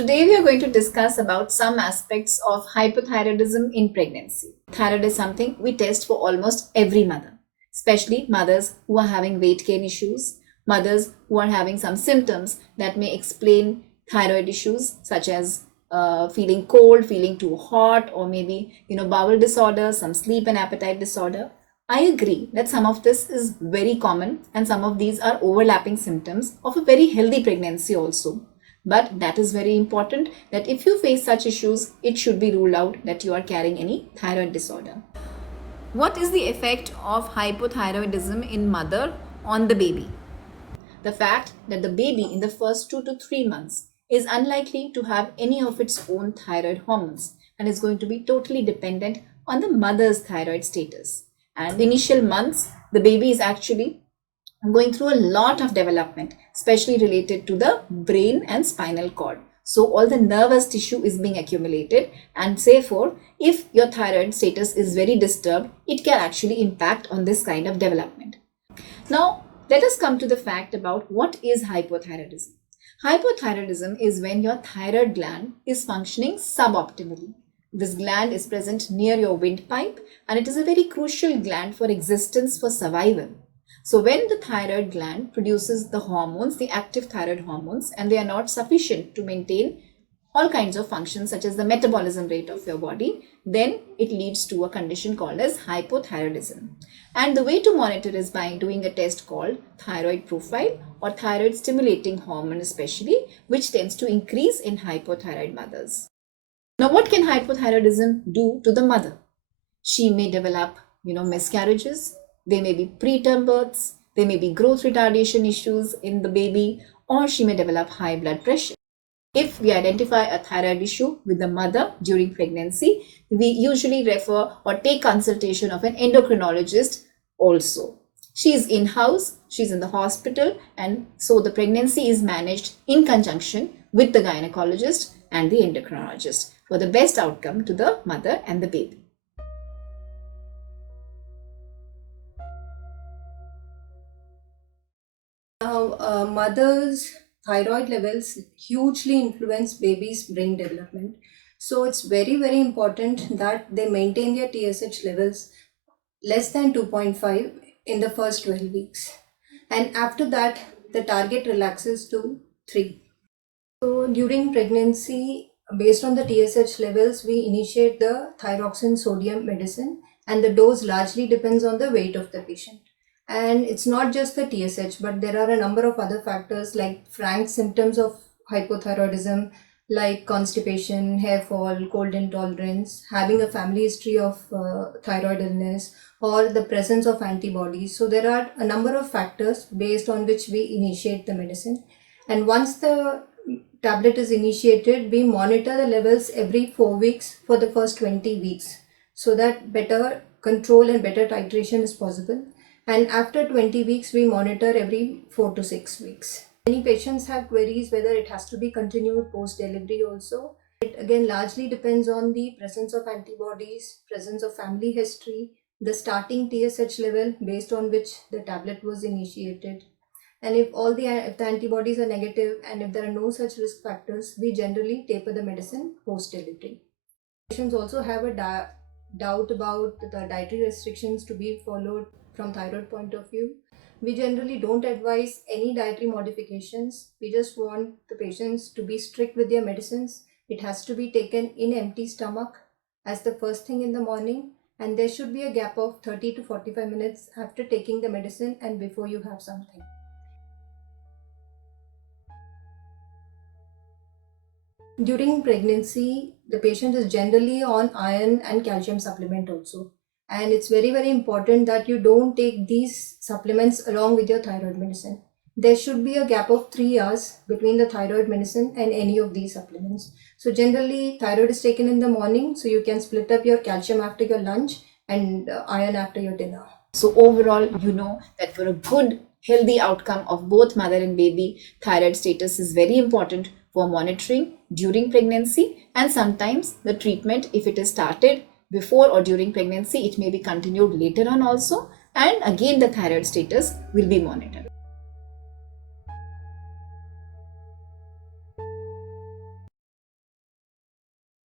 Today we are going to discuss about some aspects of hypothyroidism in pregnancy. Thyroid is something we test for almost every mother, especially mothers who are having weight gain issues, mothers who are having some symptoms that may explain thyroid issues such as feeling cold, feeling too hot, or maybe bowel disorder, some sleep and appetite disorder. I agree that some of this is very common and some of these are overlapping symptoms of a very healthy pregnancy also. But that is very important that if you face such issues, it should be ruled out that you are carrying any thyroid disorder. What is the effect of hypothyroidism in mother on the baby? The fact that the baby in the first 2 to 3 months is unlikely to have any of its own thyroid hormones and is going to be totally dependent on the mother's thyroid status. And the initial months, the baby is actually going through a lot of development, especially related to the brain and spinal cord. So all the nervous tissue is being accumulated, and therefore, if your thyroid status is very disturbed, it can actually impact on this kind of development. Now, let us come to the fact about what is hypothyroidism. Hypothyroidism is when your thyroid gland is functioning suboptimally. This gland is present near your windpipe and it is a very crucial gland for existence, for survival. So when the thyroid gland produces the hormones, the active thyroid hormones, and they are not sufficient to maintain all kinds of functions such as the metabolism rate of your body, then it leads to a condition called as hypothyroidism. And the way to monitor is by doing a test called thyroid profile or thyroid stimulating hormone especially, which tends to increase in hypothyroid mothers. Now, what can hypothyroidism do to the mother? She may develop, miscarriages. There may be preterm births, there may be growth retardation issues in the baby, or she may develop high blood pressure. If we identify a thyroid issue with the mother during pregnancy, we usually refer or take consultation of an endocrinologist also. She is in-house, she's in the hospital, and so the pregnancy is managed in conjunction with the gynecologist and the endocrinologist for the best outcome to the mother and the baby. Now, mother's thyroid levels hugely influence baby's brain development. So it's very, very important that they maintain their TSH levels less than 2.5 in the first 12 weeks. And after that, the target relaxes to 3. So during pregnancy, based on the TSH levels, we initiate the thyroxine sodium medicine, and the dose largely depends on the weight of the patient. And it's not just the TSH, but there are a number of other factors like frank symptoms of hypothyroidism, like constipation, hair fall, cold intolerance, having a family history of thyroid illness, or the presence of antibodies. So there are a number of factors based on which we initiate the medicine. And once the tablet is initiated, we monitor the levels every 4 weeks for the first 20 weeks so that better control and better titration is possible. And after 20 weeks, we monitor every 4 to 6 weeks. Many patients have queries whether it has to be continued post-delivery also. It again largely depends on the presence of antibodies, presence of family history, the starting TSH level based on which the tablet was initiated. And if the antibodies are negative and if there are no such risk factors, we generally taper the medicine post-delivery. Patients also have a doubt about the dietary restrictions to be followed from thyroid point of view. We generally don't advise any dietary modifications. We just want the patients to be strict with their medicines. It has to be taken in empty stomach as the first thing in the morning, and there should be a gap of 30 to 45 minutes after taking the medicine and before you have something. During pregnancy, the patient is generally on iron and calcium supplement also. And it's very, very important that you don't take these supplements along with your thyroid medicine. There should be a gap of 3 hours between the thyroid medicine and any of these supplements. So generally, thyroid is taken in the morning, so you can split up your calcium after your lunch and iron after your dinner. So overall, you know that for a good healthy outcome of both mother and baby, thyroid status is very important for monitoring during pregnancy, and sometimes the treatment, if it is started before or during pregnancy, it may be continued later on also, and again the thyroid status will be monitored.